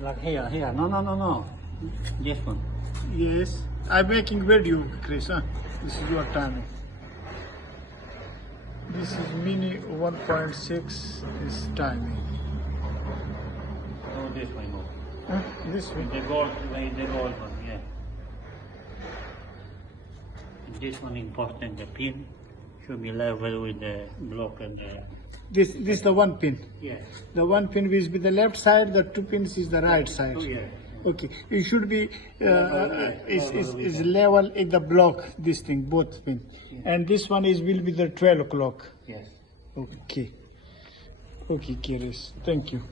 Like here. No. This one. Yes. I'm making video, Chris. Huh? This is your timing. This is Mini 1.6 is timing. No, this way, no. Huh? This way. The gold one, yeah. This one important, the pin should be level with the block and the... This the one pin. Yes. The one pin is with the left side, the two pins is the right side. Oh, yeah. Okay. It should be is level in the block, this thing, both pin. Yeah. And this one will be the 12 o'clock. Yes. Okay. Okay, Kiris. Thank you.